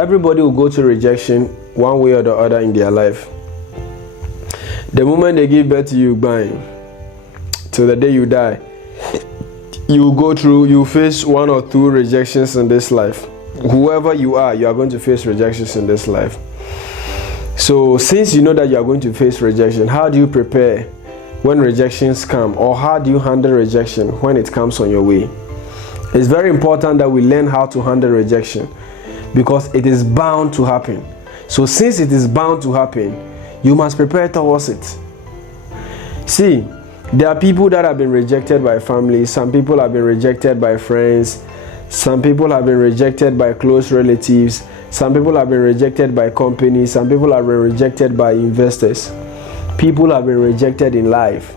everybody will go to rejection one way or the other in their life. The moment they give birth to you, bang, till the day you die, you face one or two rejections in this life. Whoever you are going to face rejections in this life. So since you know that you are going to face rejection, how do you prepare when rejections come, or how do you handle rejection when it comes on your way? It's very important that we learn how to handle rejection, because it is bound to happen. So since it is bound to happen, you must prepare towards it. See, there are people that have been rejected by family. Some people have been rejected by friends. Some people have been rejected by close relatives. Some people have been rejected by companies. Some people have been rejected by investors. People have been rejected in life.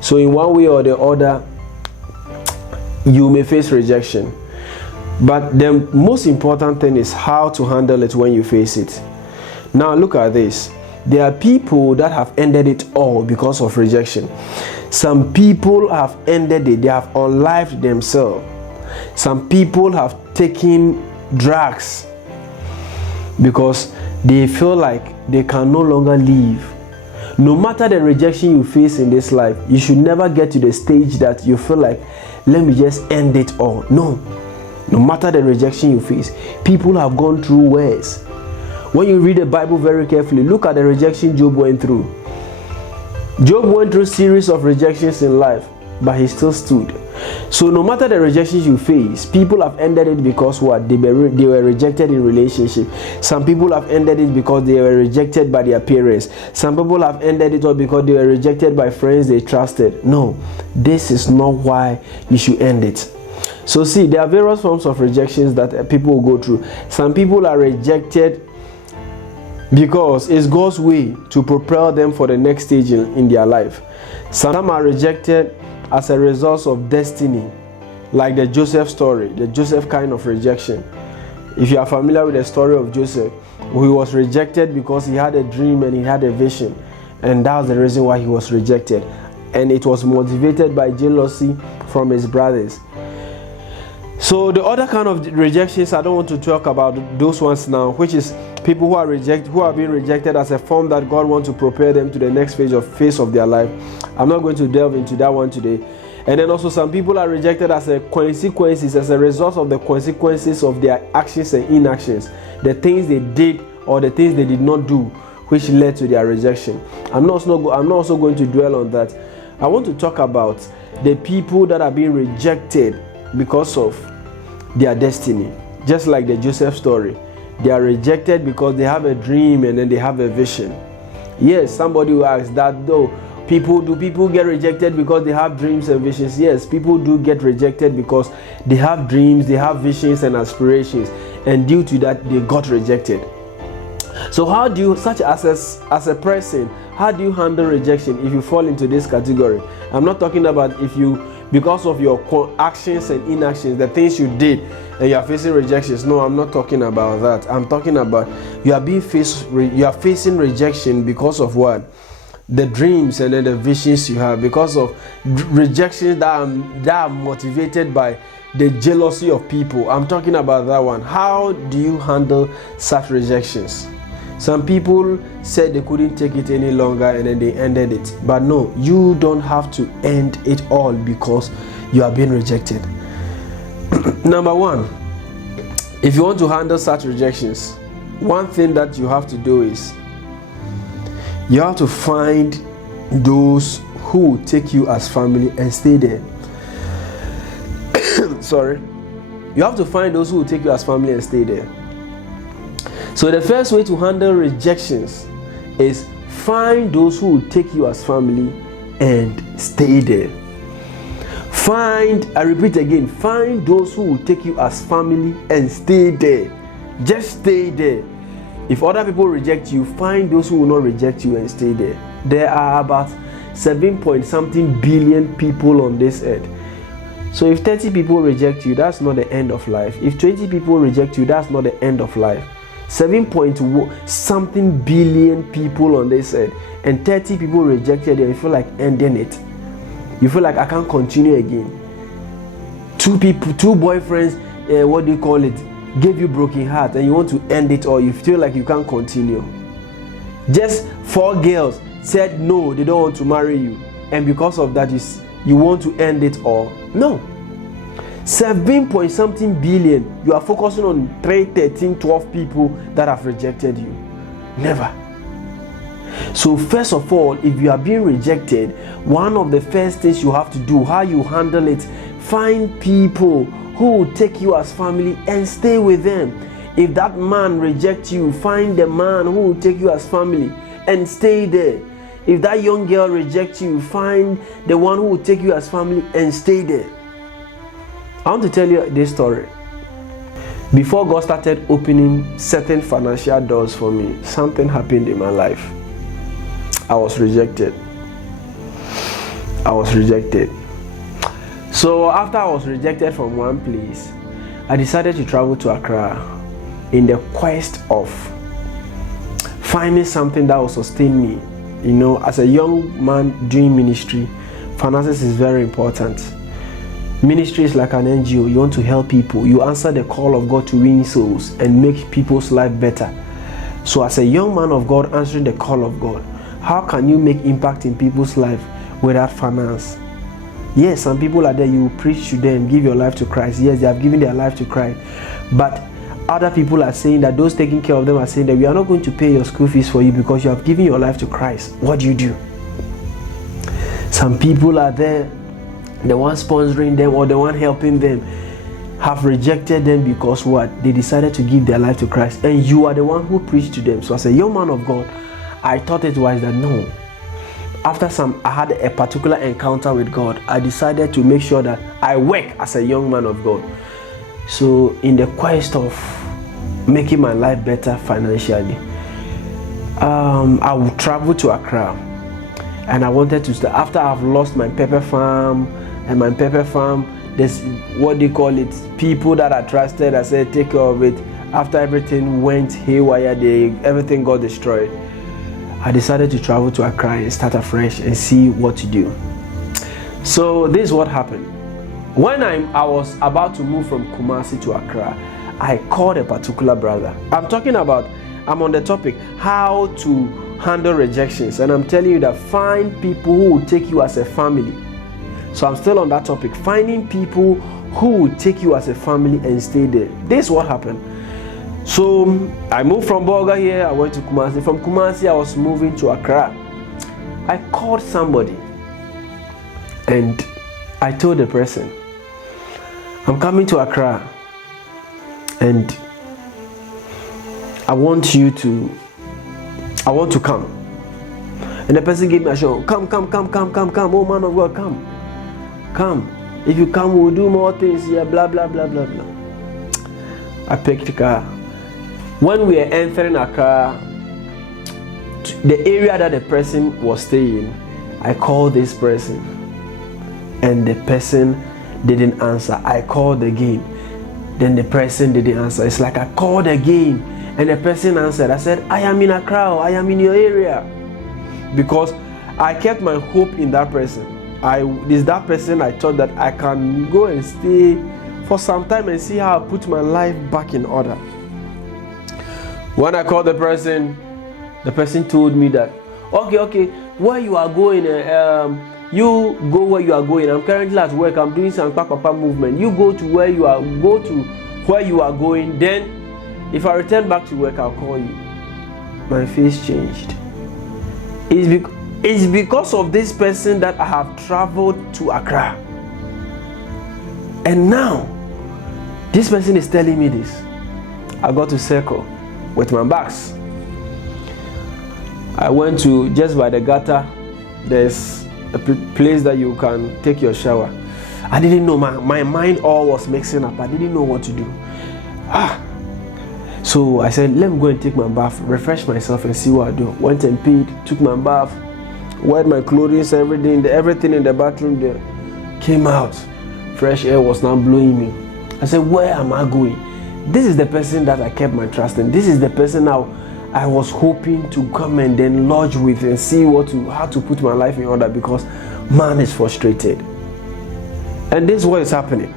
So in one way or the other, you may face rejection. But the most important thing is how to handle it when you face it. Now look at this. There are people that have ended it all because of rejection. Some people have ended it. They have unlived themselves. Some people have taken drugs because they feel like they can no longer live. No matter the rejection you face in this life, you should never get to the stage that you feel like, let me just end it all. No matter the rejection you face, people have gone through worse. When you read the Bible very carefully, look at the rejection Job went through. Job went through a series of rejections in life, but he still stood. So no matter the rejections you face, people have ended it because what? They were rejected in relationship. Some people have ended it because they were rejected by their parents. Some people have ended it all because they were rejected by friends they trusted. No, this is not why you should end it. So see, there are various forms of rejections that people will go through. Some people are rejected because it's God's way to propel them for the next stage in their life. Some are rejected as a result of destiny, like the Joseph story, the Joseph kind of rejection. If you are familiar with the story of Joseph, he was rejected because he had a dream and he had a vision, and that was the reason why he was rejected. And it was motivated by jealousy from his brothers. So the other kind of rejections, I don't want to talk about those ones now, which is people who are being rejected as a form that God wants to prepare them to the next phase of their life. I'm not going to delve into that one today. And then also some people are rejected as a result of the consequences of their actions and inactions, the things they did or the things they did not do, which led to their rejection. I'm not also going to dwell on that. I want to talk about the people that are being rejected because of their destiny. Just like the Joseph story, they are rejected because they have a dream and then they have a vision. Yes, somebody will ask that though. Do people get rejected because they have dreams and visions? Yes, people do get rejected because they have dreams, they have visions and aspirations, and due to that they got rejected. So how do you, such as a person, how do you handle rejection if you fall into this category? I'm not talking about if you, because of your actions and inactions, the things you did, and you are facing rejections. No, I'm not talking about that. I'm talking about you are facing rejection because of what? The dreams and then the visions you have, because of rejections that are motivated by the jealousy of people. I'm talking about that one. How do you handle such rejections? Some people said they couldn't take it any longer and then they ended it. But no, you don't have to end it all because you are being rejected. Number one, if you want to handle such rejections, one thing that you have to do is you have to find those who will take you as family and stay there. Sorry. You have to find those who will take you as family and stay there. So the first way to handle rejections is find those who will take you as family and stay there. I repeat again, find those who will take you as family and stay there. Just stay there. If other people reject you, find those who will not reject you and stay there. There are about 7-point-something billion people on this earth. So if 30 people reject you, that's not the end of life. If 20 people reject you, that's not the end of life. 7-point-something billion people on this earth, and 30 people rejected you, and you feel like ending it. You feel like I can't continue again. Two boyfriends, gave you broken heart and you want to end it, or you feel like you can't continue. Just 4 girls said no, they don't want to marry you, and because of that you want to end it all. No. 7 point something billion, you are focusing on 3, 13, 12 people that have rejected you. Never. So first of all, if you are being rejected, one of the first things you have to do, how you handle it, find people who will take you as family and stay with them. If that man rejects you, find the man who will take you as family and stay there. If that young girl rejects you, find the one who will take you as family and stay there. I want to tell you this story. Before God started opening certain financial doors for me, something happened in my life. I was rejected. So after I was rejected from one place, I decided to travel to Accra in the quest of finding something that will sustain me. You know, as a young man doing ministry, finances is very important. Ministry is like an NGO. You want to help people. You answer the call of God to win souls and make people's life better. So as a young man of God answering the call of God, how can you make impact in people's life without finance? Yes, some people are there, you preach to them, give your life to Christ. Yes, they have given their life to Christ. But other people are saying that those taking care of them are saying that we are not going to pay your school fees for you because you have given your life to Christ. What do? Some people are there, the one sponsoring them or the one helping them have rejected them because what? They decided to give their life to Christ, and you are the one who preached to them. So as a young man of God, I thought it was that no. After I had a particular encounter with God, I decided to make sure that I work as a young man of God. So in the quest of making my life better financially, I would travel to Accra, and I wanted to start. After I've lost my pepper farm, and my pepper farm, there's what they call it, people that I trusted, I said take care of it. After everything went haywire, everything got destroyed. I decided to travel to Accra and start afresh and see what to do. So this is what happened. When I was about to move from Kumasi to Accra, I called a particular brother. I'm on the topic, how to handle rejections. And I'm telling you that find people who will take you as a family. So I'm still on that topic, finding people who will take you as a family and stay there. This is what happened. So I moved from Bolga here, I went to Kumasi. From Kumasi, I was moving to Accra. I called somebody and I told the person, I'm coming to Accra and I want to come. And the person gave me a show, come, oh man of God, come. If you come, we'll do more things here, blah, blah, blah, blah, blah. I picked the car. When we were entering Accra, the area that the person was staying, I called this person and the person didn't answer. I called again, then the person didn't answer. It's like I called again and the person answered. I said, I am in Accra, I am in your area. Because I kept my hope in that person. That person I thought that I can go and stay for some time and see how I put my life back in order. When I called the person told me that, okay, where you are going, you go where you are going. I'm currently at work, I'm doing some papa movement. You go to where you are going. Then, if I return back to work, I'll call you. My face changed. It's because of this person that I have traveled to Accra. And now, this person is telling me this. I got to Circle with my bags. I went to, just by the gutter, there's a place that you can take your shower. I didn't know, my mind all was mixing up. I didn't know what to do. So I said, let me go and take my bath, refresh myself and see what I do. Went and peed, took my bath, wet my clothes, everything in the bathroom there. Came out. Fresh air was now blowing me. I said, where am I going? This is the person that I kept my trust in. This is the person now I was hoping to come and then lodge with and see how to put my life in order, because man is frustrated. And this is what is happening.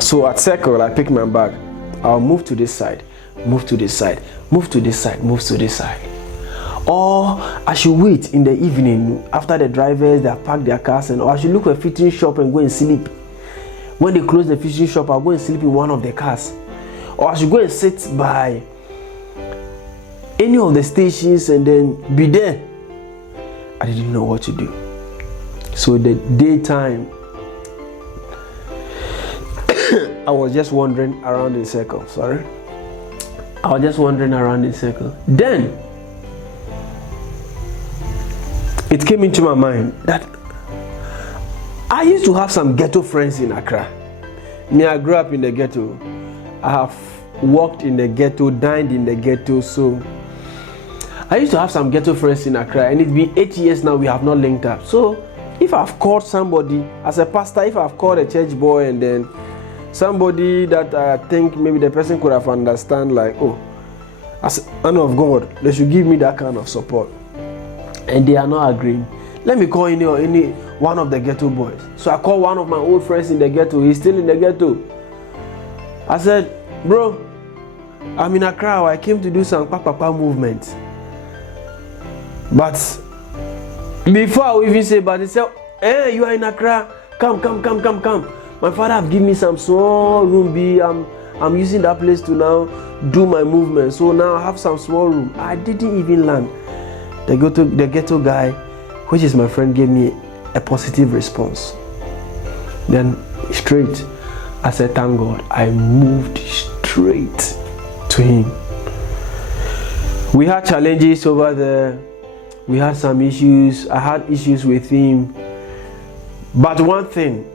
So at circle, I pick my bag. I'll move to this side, move to this side, move to this side, move to this side. Or I should wait in the evening after the drivers, they have parked their cars, or I should look for a fitting shop and go and sleep. When they close the fishing shop, I'll go and sleep in one of the cars. Or I should go and sit by any of the stations and then be there. I didn't know what to do. So the daytime, I was just wandering around in circle. I was just wandering around in circle. Then it came into my mind that I used to have some ghetto friends in Accra. Me, I grew up in the ghetto. I have walked in the ghetto, dined in the ghetto. So I used to have some ghetto friends in Accra, and it's been 8 years now we have not linked up. So if I've called somebody as a pastor, if I've called a church boy, and then somebody that I think maybe the person could have understand, like, oh, as a man of God, they should give me that kind of support, and they are not agreeing, let me call any one of the ghetto boys. So I called one of my old friends in the ghetto. He's still in the ghetto. I said, bro, I'm in Accra. I came to do some Papa movement. But before I even say, but he said, hey, you are in Accra. Come. My father have given me some small room. I'm using that place to now do my movement. So now I have some small room. I didn't even land. The ghetto guy, which is my friend, gave me a positive response. Then straight, I said, thank God, I moved straight to him. We had challenges over there. We had some issues. I had issues with him. But one thing,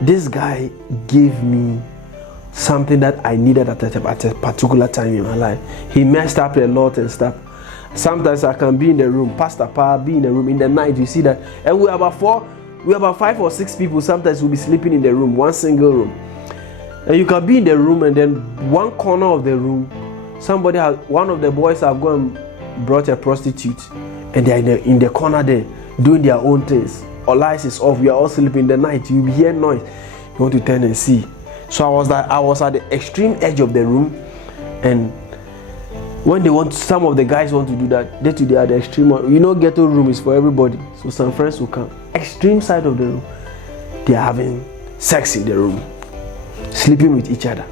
this guy gave me something that I needed at a particular time in my life. He messed up a lot and stuff. Sometimes I can be in the room, Pastor Pa, be in the room in the night. You see that, and we have about 5 or 6 people. Sometimes we'll be sleeping in the room, one single room, and you can be in the room, and then one corner of the room, one of the boys have gone and brought a prostitute, and they're in the corner there doing their own things. Our lights is off. We are all sleeping in the night. You hear noise. You want to turn and see. So I was at the extreme edge of the room, and when some of the guys want to do that, they are the extreme. Ghetto room is for everybody. So some friends will come. Extreme side of the room, they are having sex in the room, sleeping with each other.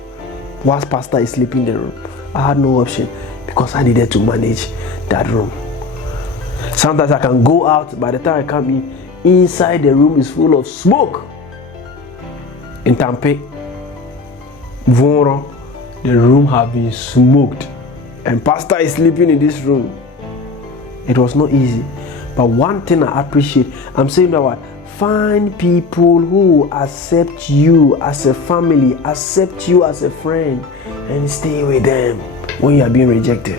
Whilst pastor is sleeping in the room, I had no option because I needed to manage that room. Sometimes I can go out. By the time I come in, inside the room is full of smoke. In Tampe, Voro, the room have been smoked. And pastor is sleeping in this room. It was not easy. But one thing I appreciate, I'm saying that what? Find people who accept you as a family, accept you as a friend, and stay with them when you are being rejected.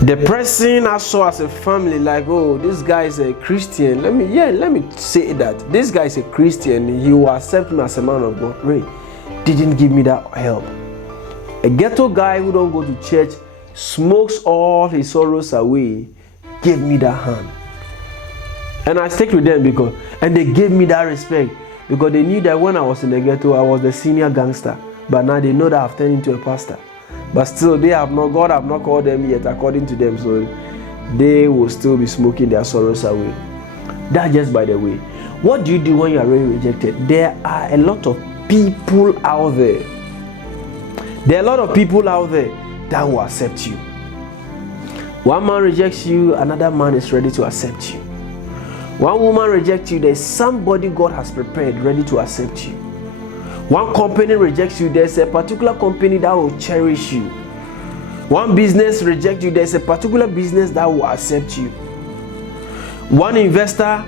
The person I saw as a family, like, oh, this guy is a Christian. Let me say that. This guy is a Christian. He will accept me as a man of God. Ray didn't give me that help. A ghetto guy who don't go to church, smokes all his sorrows away, gave me that hand. And I stick with them and they gave me that respect because they knew that when I was in the ghetto, I was the senior gangster. But now they know that I've turned into a pastor. But still, God have not called them yet according to them. So they will still be smoking their sorrows away. That just by the way. What do you do when you are really rejected? There are a lot of people out there. There are a lot of people out there that will accept you. One man rejects you, another man is ready to accept you. One woman rejects you, there's somebody God has prepared ready to accept you. One company rejects you, there's a particular company that will cherish you. One business rejects you, there's a particular business that will accept you. One investor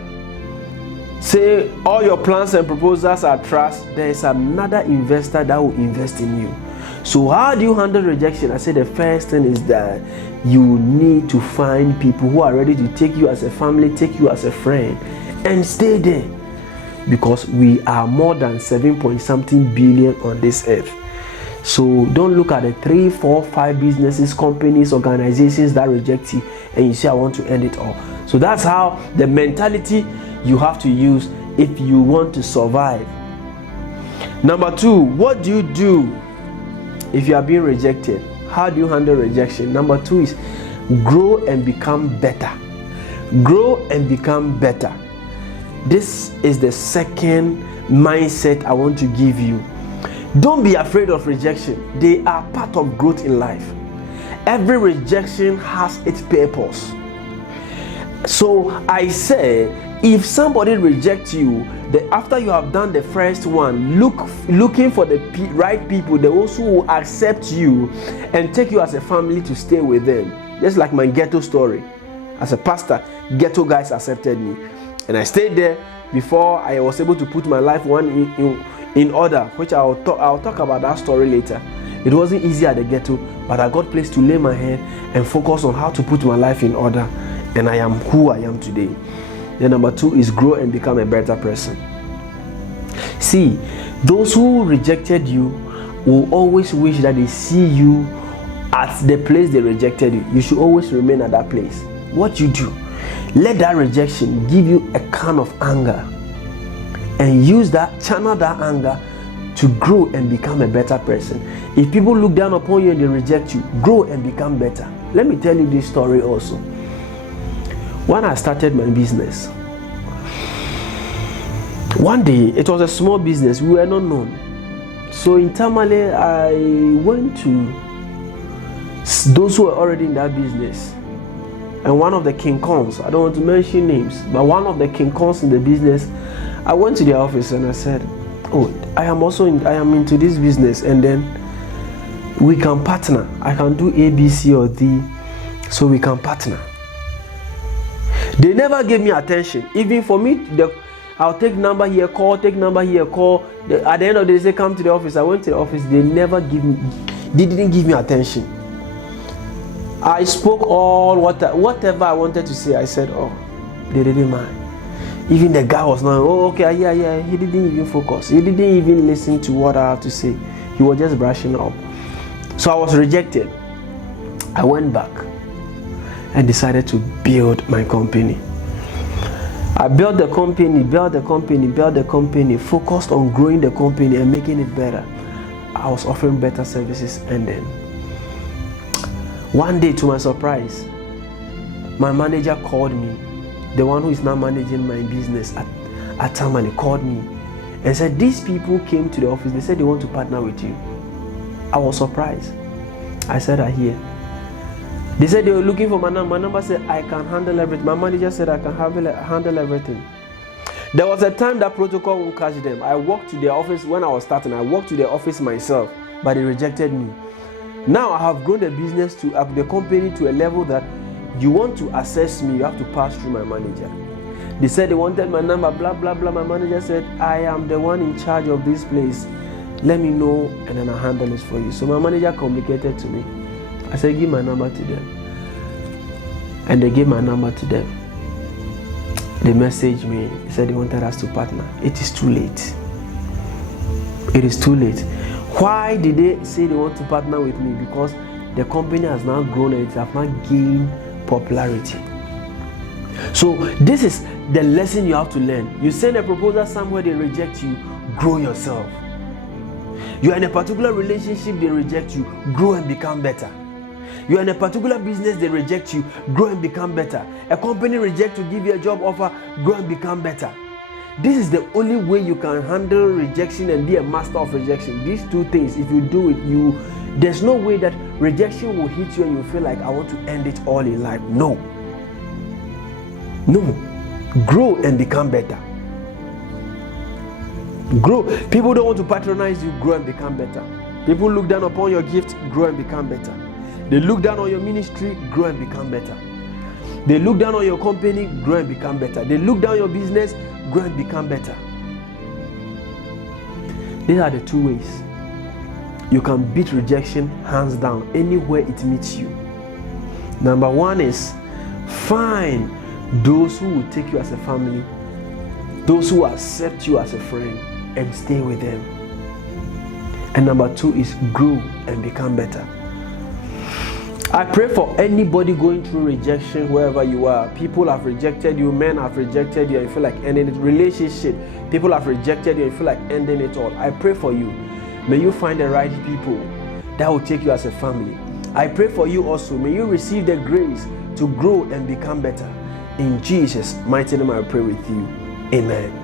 say all your plans and proposals are trash, there is another investor that will invest in you. So how do you handle rejection? I say the first thing is that you need to find people who are ready to take you as a family, take you as a friend, and stay there. Because we are more than 7.something billion on this earth. So don't look at the 3, 4, 5 businesses, companies, organizations that reject you and you say, I want to end it all. So that's how the mentality you have to use if you want to survive Number 2, what do you do if you are being rejected? How do you handle rejection? Number 2 is grow and become better. Grow and become better. This is the second mindset I want to give you. Don't be afraid of rejection. They are part of growth in life. Every rejection has its purpose. So I say, if somebody rejects you, after you have done the first one, looking for the right people, those who will accept you and take you as a family to stay with them. Just like my ghetto story. As a pastor, ghetto guys accepted me, and I stayed there before I was able to put my life in order, which I'll talk about that story later. It wasn't easy at the ghetto, but I got place to lay my head and focus on how to put my life in order, and I am who I am today. Then number 2 is grow and become a better person. See, those who rejected you will always wish that they see you at the place they rejected you. You should always remain at that place. What you do, let that rejection give you a kind of anger, and use that, channel that anger to grow and become a better person. If people look down upon you and they reject you, grow and become better. Let me tell you this story also. When I started my business, one day, it was a small business, we were not known. So in Atambire, I went to those who were already in that business. And one of the King Kongs, I don't want to mention names, but one of the King Kongs in the business, I went to their office and I said, oh, I am into this business, and then we can partner. I can do A, B, C, or D, so we can partner. They never gave me attention. Even for me, I'll take number here, call, take number here, call. At the end of the day, they say, come to the office. I went to the office. They didn't give me attention. I spoke all whatever I wanted to say. I said, oh, they didn't mind. Even the guy was not, oh, okay, yeah. He didn't even focus. He didn't even listen to what I have to say. He was just brushing up. So I was rejected. I went back and decided to build my company. I built the company, focused on growing the company and making it better. I was offering better services, and then one day, to my surprise, my manager called me. The one who is now managing my business at Atambire called me and said, these people came to the office. They said they want to partner with you. I was surprised. I said, I hear. They said they were looking for my number. My number said, I can handle everything. My manager said, I can handle everything. There was a time that protocol won't catch them. I walked to their office when I was starting. I walked to their office myself, but they rejected me. Now I have grown the business to the company to a level that you want to access me, you have to pass through my manager. They said they wanted my number, blah, blah, blah. My manager said, I am the one in charge of this place. Let me know, and then I'll handle this for you. So my manager communicated to me. I said, give my number to them. And they gave my number to them. They messaged me. They said they wanted us to partner. It is too late. It is too late. Why did they say they want to partner with me? Because the company has now grown and it has now gained popularity. So this is the lesson you have to learn. You send a proposal somewhere, they reject you, grow yourself. You are in a particular relationship, they reject you, grow and become better. You are in a particular business, they reject you, grow and become better. A company rejects to give you a job offer, grow and become better. This is the only way you can handle rejection and be a master of rejection. These two things, if you do it, there's no way that rejection will hit you and you feel like, I want to end it all in life. No. Grow and become better. Grow. People don't want to patronize you, grow and become better. People look down upon your gift, grow and become better. They look down on your ministry, grow and become better. They look down on your company, grow and become better. They look down on your business, grow and become better. These are the two ways you can beat rejection hands down anywhere it meets you. Number one is find those who will take you as a family, those who accept you as a friend, and stay with them. And number two is grow and become better. I pray for anybody going through rejection wherever you are. People have rejected you, men have rejected you, and you feel like ending it. Relationship, people have rejected you and you feel like ending it all. I pray for you. May you find the right people that will take you as a family. I pray for you also. May you receive the grace to grow and become better. In Jesus' mighty name I pray with you. Amen.